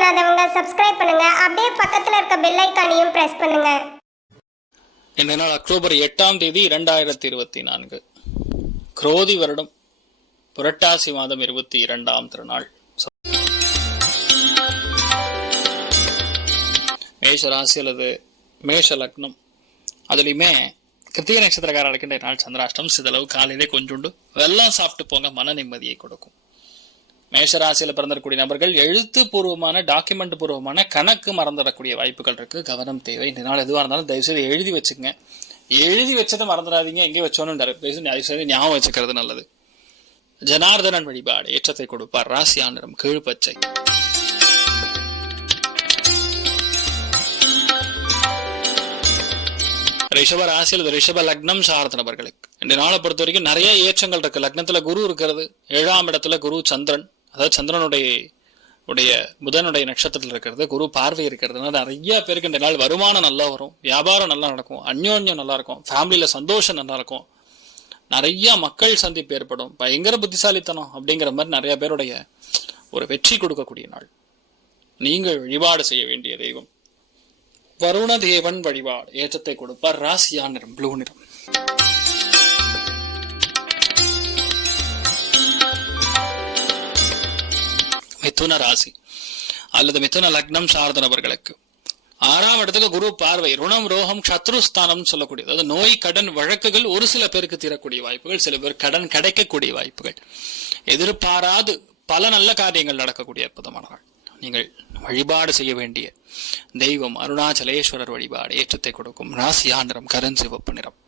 பண்ணாதவங்க சப்ஸ்கிரைப் பண்ணுங்க. அப்படியே பக்கத்துல இருக்க பெல் ஐக்கானையும் பிரஸ் பண்ணுங்க. இந்த நாள் அக்டோபர் எட்டாம் தேதி இரண்டாயிரத்தி இருபத்தி நான்கு குரோதி வருடம். புரட்டாசி மாதம் இருபத்தி இரண்டாம் திருநாள். மேஷ ராசி அல்லது மேஷ லக்னம். அதுலேயுமே கிருத்திக நட்சத்திரக்காரர்களுக்கு இன்றைய நாள் சந்திராஷ்டம் சிதளவு காலையிலே கொஞ்சோண்டு வெள்ளம் சாப்பிட்டு போங்க மன நிம்மதியை கொடுக்கும். மேஷ ராசியில் பிறந்திருக்கக்கூடிய நபர்கள் எழுத்துப்பூர்வமான டாக்குமெண்ட் பூர்வமான கணக்கு மறந்துடக்கூடிய வாய்ப்புகள் இருக்கு. கவனம் தேவை. இந்த நாள் எதுவாக இருந்தாலும் தயவுசெய்து எழுதி வச்சுங்க. எழுதி வச்சதை மறந்துடாதீங்க. எங்கே வச்சோன்னு தயவுசெய்து ஞாபகம் வச்சுக்கிறது நல்லது. ஜனார்தனன் வழிபாடு. ஏற்றத்தை கொடுப்பார். ராசியானிடம் கீழ்பச்சை ரிஷப ராசியில் ரிஷப லக்னம் சார்ந்த நபர்களுக்கு. இந்த நாளை பொறுத்த வரைக்கும் நிறைய ஏற்றங்கள் இருக்கு. லக்னத்துல குரு இருக்கிறது. ஏழாம் இடத்துல குரு சந்திரன். அதாவது சந்திரனுடைய உடைய புதனுடைய நட்சத்திரத்தில் இருக்கிறது குரு பார்வை இருக்கிறதுனால நிறைய பேருக்கு இந்த நாள் வருமானம் நல்லா வரும் வியாபாரம் நல்லா நடக்கும் அந்யோன்யம் நல்லா இருக்கும் ஃபேமிலியில் சந்தோஷம் நல்லா இருக்கும். நிறைய மக்கள் சந்திப்பு ஏற்படும். பயங்கர புத்திசாலித்தனம் அப்படிங்கிற மாதிரி நிறைய பேருடைய ஒரு வெற்றி கொடுக்கக்கூடிய நாள். நீங்கள் வழிபாடு செய்ய வேண்டிய தெய்வம். வருண தேவன் வழிபாடு ஏற்றத்தை கொடுப்பார் ராசியா நிறம் ப்ளூ நிறம். மிதுன ராசி அல்லது மிதுன லக்னம் சார்ந்த நபர்களுக்கு. ஆறாம் இடத்துக்கு குரு பார்வை ருணம் ரோகம் சத்ருஸ்தானம் சொல்லக்கூடியது. அதாவது நோய் கடன் வழக்குகள் ஒரு சில பேருக்கு தீரக்கூடிய வாய்ப்புகள் சில பேர் கடன் கிடைக்கக்கூடிய வாய்ப்புகள். எதிர்பாராது பல நல்ல காரியங்கள் நடக்கக்கூடிய அற்புதமான நாள் நீங்கள் வழிபாடு செய்ய வேண்டிய தெய்வம் அருணாச்சலேஸ்வரர் வழிபாடு ஏற்றத்தை கொடுக்கும் ராசியா நிறம் கருஞ்சிவப்பு நிறம்.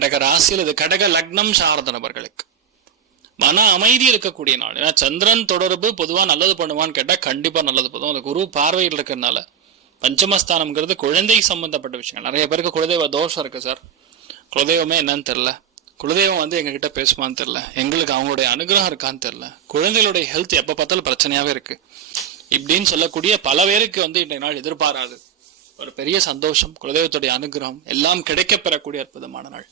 கடக ராசி அல்லது கடக லக்னம் சார்ந்த நபர்களுக்கு. மன அமைதி இருக்கக்கூடிய நாள். ஏன்னா சந்திரன் தொடர்பு பொதுவாக நல்லது பண்ணுவான்னு கேட்டால் கண்டிப்பாக நல்லது பண்ணும் அந்த குரு பார்வையில் இருக்கிறதுனால பஞ்சமஸ்தானம்ங்கிறது குழந்தை சம்பந்தப்பட்ட விஷயங்கள். நிறைய பேருக்கு குலதெய்வ தோஷம் இருக்குது சார். குலதெய்வமே என்னன்னு தெரியல. குலதெய்வம் வந்து எங்ககிட்ட பேசுமான்னு தெரில எங்களுக்கு அவங்களுடைய அனுகிரகம் இருக்கான்னு தெரில குழந்தைகளுடைய ஹெல்த் எப்போ பார்த்தாலும் பிரச்சனையாகவே இருக்கு. இப்படின்னு சொல்லக்கூடிய பல பேருக்கு வந்து இன்றைய நாள் எதிர்பாராது. ஒரு பெரிய சந்தோஷம் குலதெய்வத்துடைய அனுகிரகம் எல்லாம் கிடைக்கப்பெறக்கூடிய அற்புதமான நாள்.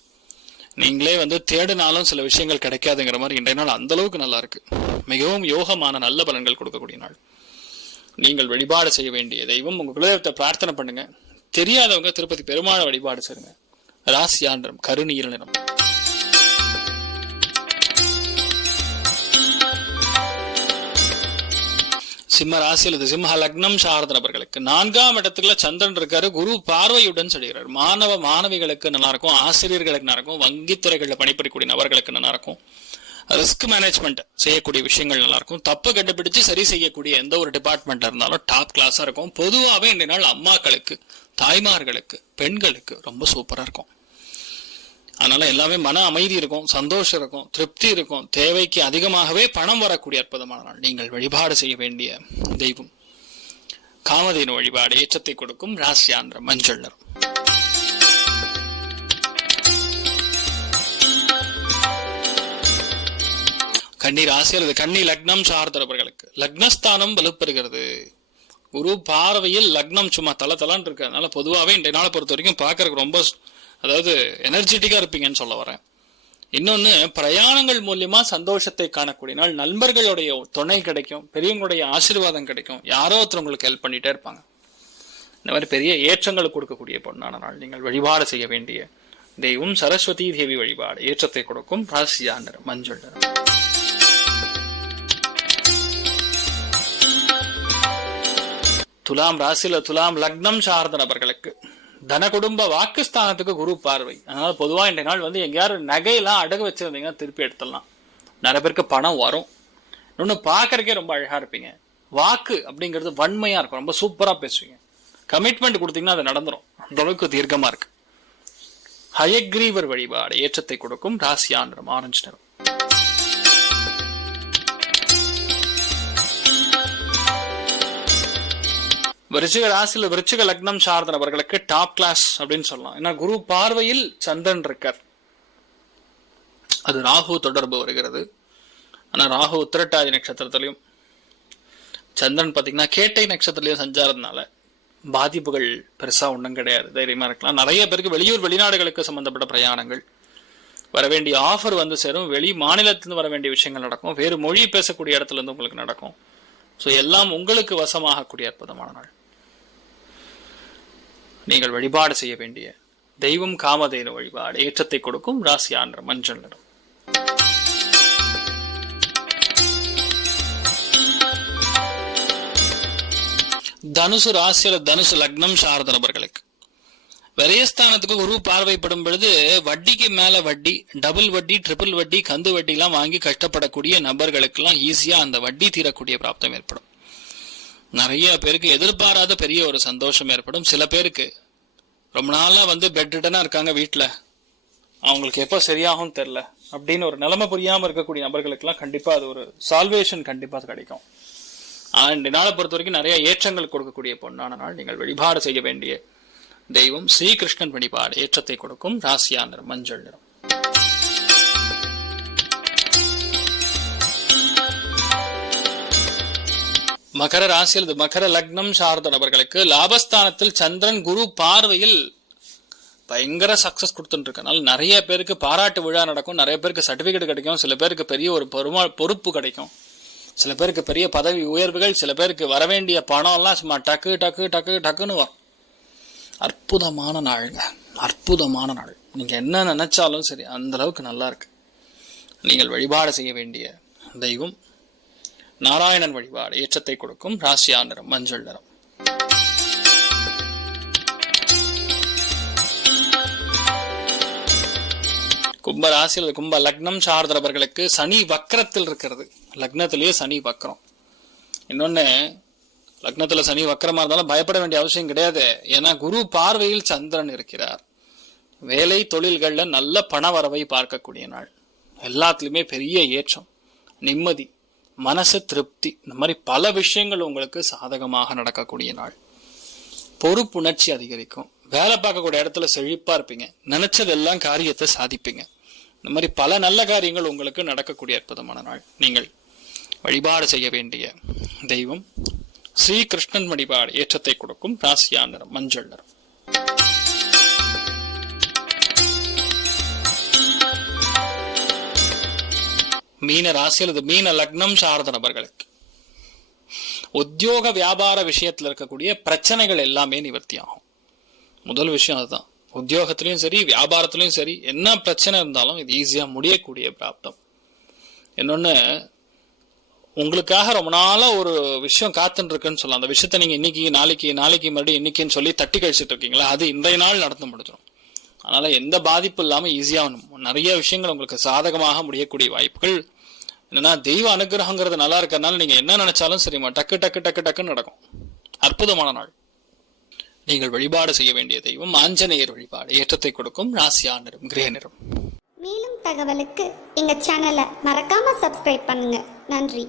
நீங்களே வந்து தேடினாலும் சில விஷயங்கள் கிடைக்காதுங்கிற மாதிரி இன்றைய நாள் அந்த அளவுக்கு நல்லா இருக்கு. மிகவும் யோகமான நல்ல பலன்கள் கொடுக்கக்கூடிய நாள். நீங்கள் வழிபாடு செய்ய வேண்டிய தெய்வம் உங்க குலதெய்வத்தை பிரார்த்தனை பண்ணுங்க. தெரியாதவங்க திருப்பதி பெருமாளை வழிபாடு செய்யுங்க. ராசியாண்டம் கருநீர் நிறம். சிம்ம ராசி அல்லது சிம்ம லக்னம் சார்ந்த நபர்களுக்கு நான்காம் இடத்துல சந்திரன் இருக்காரு. குரு பார்வையுடன் சொல்கிறார். மாணவ மாணவிகளுக்கு நல்லா இருக்கும். ஆசிரியர்களுக்கு நல்லா இருக்கும். வங்கித்துறைகளில் பணிபுரியக்கூடிய நபர்களுக்கு நல்லா இருக்கும். ரிஸ்க் மேனேஜ்மெண்ட் செய்யக்கூடிய விஷயங்கள் நல்லா இருக்கும். தப்பு கண்டுபிடிச்சு சரி செய்யக்கூடிய எந்த ஒரு டிபார்ட்மெண்ட்டாக இருந்தாலும் டாப் கிளாஸாக இருக்கும். பொதுவாகவே இன்றைய நாள் அம்மாக்களுக்கு தாய்மார்களுக்கு பெண்களுக்கு ரொம்ப சூப்பராக இருக்கும். அதனால எல்லாமே மன அமைதி இருக்கும் சந்தோஷம் இருக்கும் திருப்தி இருக்கும். தேவைக்கு அதிகமாகவே பணம் வரக்கூடிய அற்புதமான நாள். நீங்கள் வழிபாடு செய்ய வேண்டிய தெய்வம். காமதேனு வழிபாடு ஏற்றத்தை கொடுக்கும் ராசியாந்திர மஞ்சள் நிறம் கன்னி ராசி அல்லது கன்னி லக்னம் சார்ந்தவர்களுக்கு லக்னஸ்தானம் வலுப்பெறுகிறது. குரு பார்வையில் லக்னம் சும்மா தலை தலான் இருக்கு. அதனால பொதுவாகவே இன்றைய நாளை பொறுத்த வரைக்கும் பார்க்கறதுக்கு ரொம்ப அதாவது எனர்ஜெட்டிக்காக இருப்பீங்கன்னு சொல்ல வரேன். இன்னொன்னு பிரயாணங்கள் மூலியமா சந்தோஷத்தை காணக்கூடிய நாள் நண்பர்களுடைய துணை கிடைக்கும் பெரியவங்களுடைய ஆசீர்வாதம் கிடைக்கும். யாரோ ஒருத்தர் உங்களுக்கு ஹெல்ப் பண்ணிட்டே இருப்பாங்க. இந்த மாதிரி பெரிய ஏற்றங்களை கொடுக்கக்கூடிய பொண்ணான நாள். நீங்கள் வழிபாடு செய்ய வேண்டிய தெய்வம் சரஸ்வதி தேவி வழிபாடு. ஏற்றத்தை கொடுக்கும் ராசியா நிறம் மஞ்சள் நிறம். துலாம் ராசியில துலாம் லக்னம் சார்ந்த நபர்களுக்கு தன குடும்ப வாக்குஸ்தானத்துக்கு குரு பார்வை. அதனால பொதுவா இந்த நாள் வந்து எங்கேயாரு நகையெல்லாம் அடகு வச்சிருந்தீங்கன்னா திருப்பி எடுத்துடலாம். நிறைய பேருக்கு பணம் வரும். இன்னும் பார்க்கறக்கே ரொம்ப அழகா இருப்பீங்க. வாக்கு அப்படிங்கிறது வன்மையா இருக்கும். ரொம்ப சூப்பரா பேசுவீங்க. கமிட்மெண்ட் கொடுத்தீங்கன்னா அது நடந்துரும். அந்த அளவுக்கு தீர்க்கமா இருக்கு. ஹயக்ரீவர் வழிபாடு ஏற்றத்தை கொடுக்கும். ராசியான் ஆரஞ்சு நிறம். விருச்சிக ராசியில் விருச்சிக லக்னம் சார்ந்த நபர்களுக்கு டாப் கிளாஸ் அப்படின்னு சொல்லலாம். ஏன்னா குரு பார்வையில் சந்திரன் இருக்கார். அது ராகு தொடர்பு வருகிறது. ஆனால் ராகு உத்திரட்டாதி நட்சத்திரத்திலையும் சந்திரன் பார்த்தீங்கன்னா கேட்டை நட்சத்திரத்திலையும் சஞ்சாரத்தினால பாதிப்புகள் பெருசாக ஒன்றும் கிடையாது. தைரியமாக இருக்கலாம். நிறைய பேருக்கு வெளியூர் வெளிநாடுகளுக்கு சம்மந்தப்பட்ட பிரயாணங்கள். வர வேண்டிய ஆஃபர் வந்து சேரும். வெளி மாநிலத்திலிருந்து வர வேண்டிய விஷயங்கள் நடக்கும். வேறு மொழி பேசக்கூடிய இடத்துல இருந்து உங்களுக்கு நடக்கும். ஸோ எல்லாம் உங்களுக்கு வசமாகக்கூடிய அற்புதமான நாள். நீங்கள் வழிபாடு செய்ய வேண்டிய தெய்வம் காமதேனு வழிபாடு ஏற்றத்தை கொடுக்கும் ராசியான்ற மஞ்சள் நிறம். தனுசு ராசியில தனுசு லக்னம் சாரத நபர்களுக்கு. விரயஸ்தானத்துக்கு குரு பார்வைப்படும் பொழுது வட்டிக்கு மேல வட்டி டபுள் வட்டி ட்ரிபிள் வட்டி கந்து வட்டி எல்லாம் வாங்கி கஷ்டப்படக்கூடிய நபர்களுக்கெல்லாம் ஈஸியா அந்த வட்டி தீரக்கூடிய பிராப்தம் ஏற்படும். நிறைய பேருக்கு எதிர்பாராத பெரிய ஒரு சந்தோஷம் ஏற்படும். சில பேருக்கு ரொம்ப நாளா வந்து பெட்ரிட்டனா இருக்காங்க வீட்டுல அவங்களுக்கு எப்போ சரியாகும் தெரில அப்படின்னு ஒரு நிலைமை புரியாமல் இருக்கக்கூடிய நபர்களுக்கெல்லாம் கண்டிப்பாக அது ஒரு சால்வேஷன் கண்டிப்பாக அது கிடைக்கும். ஆனால் இந்த நாளை பொறுத்த வரைக்கும் நிறைய ஏற்றங்கள் கொடுக்கக்கூடிய பொண்ணான நாள். நீங்கள் வழிபாடு செய்ய வேண்டிய தெய்வம் ஸ்ரீகிருஷ்ணன் வழிபாடு ஏற்றத்தை கொடுக்கும் ராசியா நிறம் மஞ்சள் நிறம். மகர ராசி அல்லது மகர லக்னம் சார்ந்த நபர்களுக்கு லாபஸ்தானத்தில் சந்திரன் குரு பார்வையில் பயங்கர சக்சஸ் கொடுத்துட்டு இருக்கனால நிறைய பேருக்கு பாராட்டு விழா நடக்கும் நிறைய பேருக்கு சர்டிபிகேட் கிடைக்கும் சில பேருக்கு பெரிய ஒரு பெருமா பொறுப்பு கிடைக்கும். சில பேருக்கு பெரிய பதவி உயர்வுகள் சில பேருக்கு வரவேண்டிய பணம் எல்லாம் சும்மா டக்கு டக்கு டக்கு டக்குன்னு வரும். அற்புதமான நாளுங்க. அற்புதமான நாள். நீங்கள் என்ன நினச்சாலும் சரி அந்த அளவுக்கு நல்லா இருக்கு. நீங்கள் வழிபாடு செய்ய வேண்டிய தெய்வம் நாராயணன் வழிபாடு ஏற்றத்தை கொடுக்கும் ராசியா நிறம் மஞ்சள் நிறம். கும்ப ராசியில் கும்ப லக்னம் சார்ந்தவர்களுக்கு சனி வக்கரத்தில் இருக்கிறது. லக்னத்திலேயே சனி வக்கரம். இன்னொன்று லக்னத்துல சனி வக்கரமா இருந்தாலும் பயப்பட வேண்டிய அவசியம் கிடையாது. ஏன்னா குரு பார்வையில் சந்திரன் இருக்கிறார். வேலை தொழில்கள்ல நல்ல பண வரவை பார்க்கக்கூடிய நாள். எல்லாத்துலயுமே பெரிய ஏற்றம். நிம்மதி மனசு திருப்தி. இந்த மாதிரி பல விஷயங்கள் உங்களுக்கு சாதகமாக நடக்கக்கூடிய நாள். பொறுப்புணர்ச்சி அதிகரிக்கும். வேலை பார்க்கக்கூடிய இடத்துல செழிப்பா இருப்பீங்க. நினைச்சதெல்லாம் காரியத்தை சாதிப்பீங்க. இந்த மாதிரி பல நல்ல காரியங்கள் உங்களுக்கு நடக்கக்கூடிய அற்புதமான நாள். நீங்கள் வழிபாடு செய்ய வேண்டிய தெய்வம் ஸ்ரீ கிருஷ்ணன் வழிபாடு ஏற்றத்தை கொடுக்கும் ராசியா நிறம் மஞ்சள் நிறம் மீன ராசி அல்லது மீன லக்னம் சார்ந்த நபர்களுக்கு. உத்தியோக வியாபார விஷயத்துல இருக்கக்கூடிய பிரச்சனைகள் எல்லாமே நிவர்த்தி ஆகும். முதல் விஷயம் அதுதான். உத்தியோகத்திலையும் சரி வியாபாரத்திலையும் சரி என்ன பிரச்சனை இருந்தாலும் இது ஈஸியாக முடியக்கூடிய பிராப்தம். இன்னொன்று உங்களுக்காக ரொம்ப நாளா ஒரு விஷயம் காத்துட்டு இருக்குன்னு சொல்லலாம். அந்த விஷயத்த நீங்க இன்னைக்கு நாளைக்கு நாளைக்கு மறுபடியும் இன்னைக்குன்னு சொல்லி தட்டி கழிச்சிட்டு இருக்கீங்களா? அது இன்றைய நாள் நடந்து முடிஞ்சிடும். அதனால எந்த பாதிப்பும் இல்லாம ஈஸியா நிறைய விஷயங்கள் உங்களுக்கு சாதகமாக முடியக்கூடிய வாய்ப்புகள். என்னன்னா தெய்வ அனுகிரகங்கிறது நல்லா இருக்கிறதுனால நீங்க என்ன நினைச்சாலும் சரிம்மா டக்கு டக்கு டக்கு டக்குன்னு நடக்கும். அற்புதமான நாள். நீங்கள் வழிபாடு செய்ய வேண்டிய தெய்வம் ஆஞ்சநேயர் வழிபாடு. ஏற்றத்தை கொடுக்கும் ராசியா நிறம் கிரே நிறம் மேலும் தகவலுக்கு எங்க சேனலை மறக்காம சப்ஸ்கிரைப் பண்ணுங்க. நன்றி.